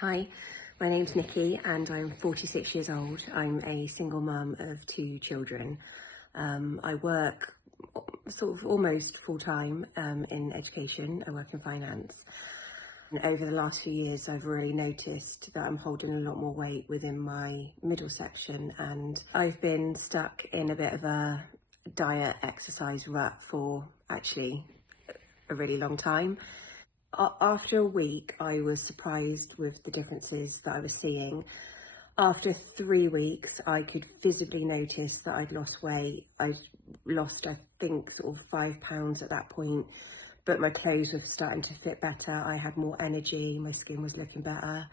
Hi, my name's Nikki and I'm 46 years old. I'm a single mum of 2 children. I work sort of almost full-time in education. I work in finance. And over the last few years, I've really noticed that I'm holding a lot more weight within my middle section, and I've been stuck in a bit of a diet exercise rut for actually a really long time. After a week, I was surprised with the differences that I was seeing. After 3 weeks, I could visibly notice that I'd lost weight. I'd lost, I think, sort of £5 at that point, but my clothes were starting to fit better. I had more energy, my skin was looking better.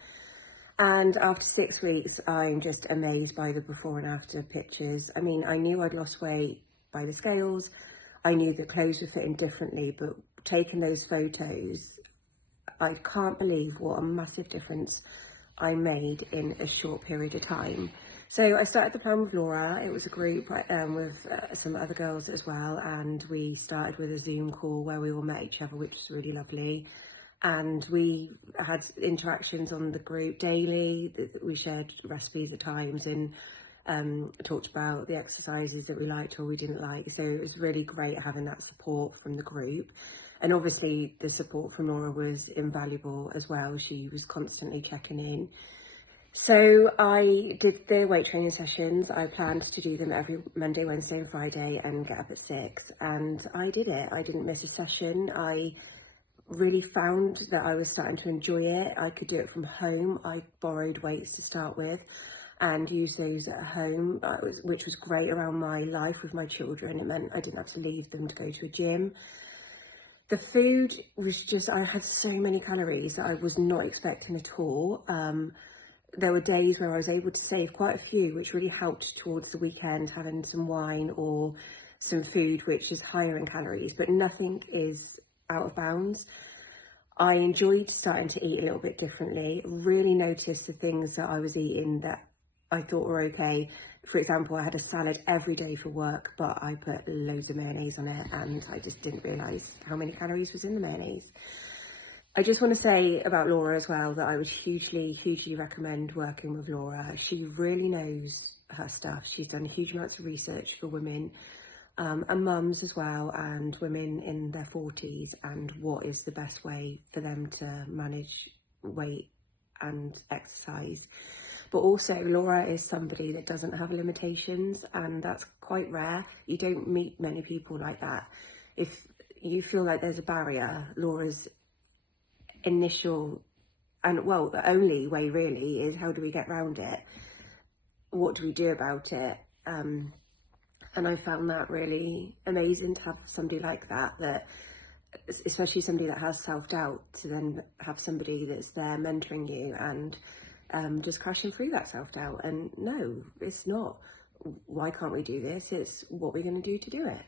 And after 6 weeks, I'm just amazed by the before and after pictures. I mean, I knew I'd lost weight by the scales. I knew the clothes were fitting differently, but taking those photos, I can't believe what a massive difference I made in a short period of time. So I started the plan with Laura. It was a group with some other girls as well, and we started with a Zoom call where we all met each other, which was really lovely. And we had interactions on the group daily. We shared recipes at times and talked about the exercises that we liked or we didn't like. So it was really great having that support from the group. And obviously the support from Laura was invaluable as well. She was constantly checking in. So I did the weight training sessions. I planned to do them every Monday, Wednesday and Friday and get up at 6. And I did it. I didn't miss a session. I really found that I was starting to enjoy it. I could do it from home. I borrowed weights to start with and use those at home, which was great around my life with my children. It meant I didn't have to leave them to go to a gym. The food was just, I had so many calories that I was not expecting at all. There were days where I was able to save quite a few, which really helped towards the weekend, having some wine or some food which is higher in calories, but nothing is out of bounds. I enjoyed starting to eat a little bit differently, really noticed the things that I was eating that I thought were okay. For example, I had a salad every day for work, but I put loads of mayonnaise on it and I just didn't realise how many calories was in the mayonnaise. I just want to say about Laura as well that I would hugely recommend working with Laura. She really knows her stuff. She's done huge amounts of research for women and mums as well, and women in their 40s, and what is the best way for them to manage weight and exercise. But also Laura is somebody that doesn't have limitations, and that's quite rare. You don't meet many people like that. If you feel like there's a barrier, Laura's initial and well the only way really is, how do we get around it? What do we do about it? And I found that really amazing to have somebody like that, especially somebody that has self-doubt, to then have somebody that's there mentoring you and just crashing through that self-doubt. And no, it's not why can't we do this, it's what we're going to do to do it.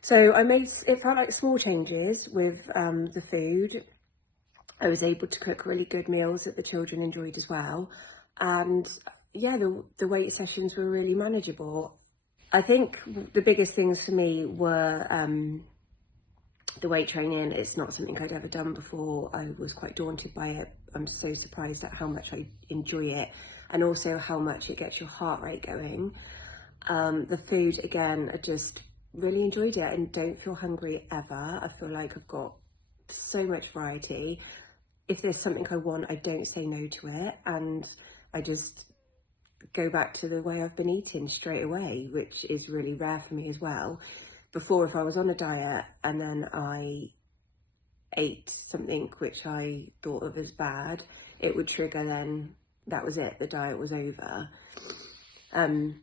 So it felt like small changes with the food. I was able to cook really good meals that the children enjoyed as well. And yeah, the weight sessions were really manageable. I think the biggest things for me were the weight training. It's not something I'd ever done before. I was quite daunted by it. I'm so surprised at how much I enjoy it, and also how much it gets your heart rate going. The food, again, I just really enjoyed it and don't feel hungry ever. I feel like I've got so much variety. If there's something I want, I don't say no to it, and I just go back to the way I've been eating straight away, which is really rare for me as well. Before, if I was on a diet and then I ate something which I thought of as bad, it would trigger, then that was it, the diet was over. And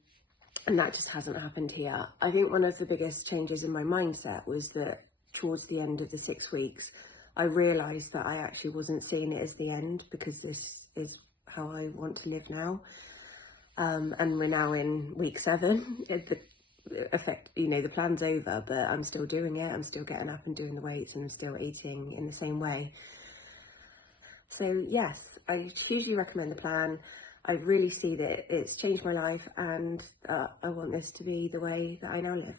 that just hasn't happened here. I think one of the biggest changes in my mindset was that towards the end of the 6 weeks, I realised that I actually wasn't seeing it as the end, because this is how I want to live now. And we're now in week 7. The plan's over, but I'm still doing it. I'm still getting up and doing the weights, and I'm still eating in the same way. So yes, I hugely recommend the plan. I really see that it's changed my life, and I want this to be the way that I now live.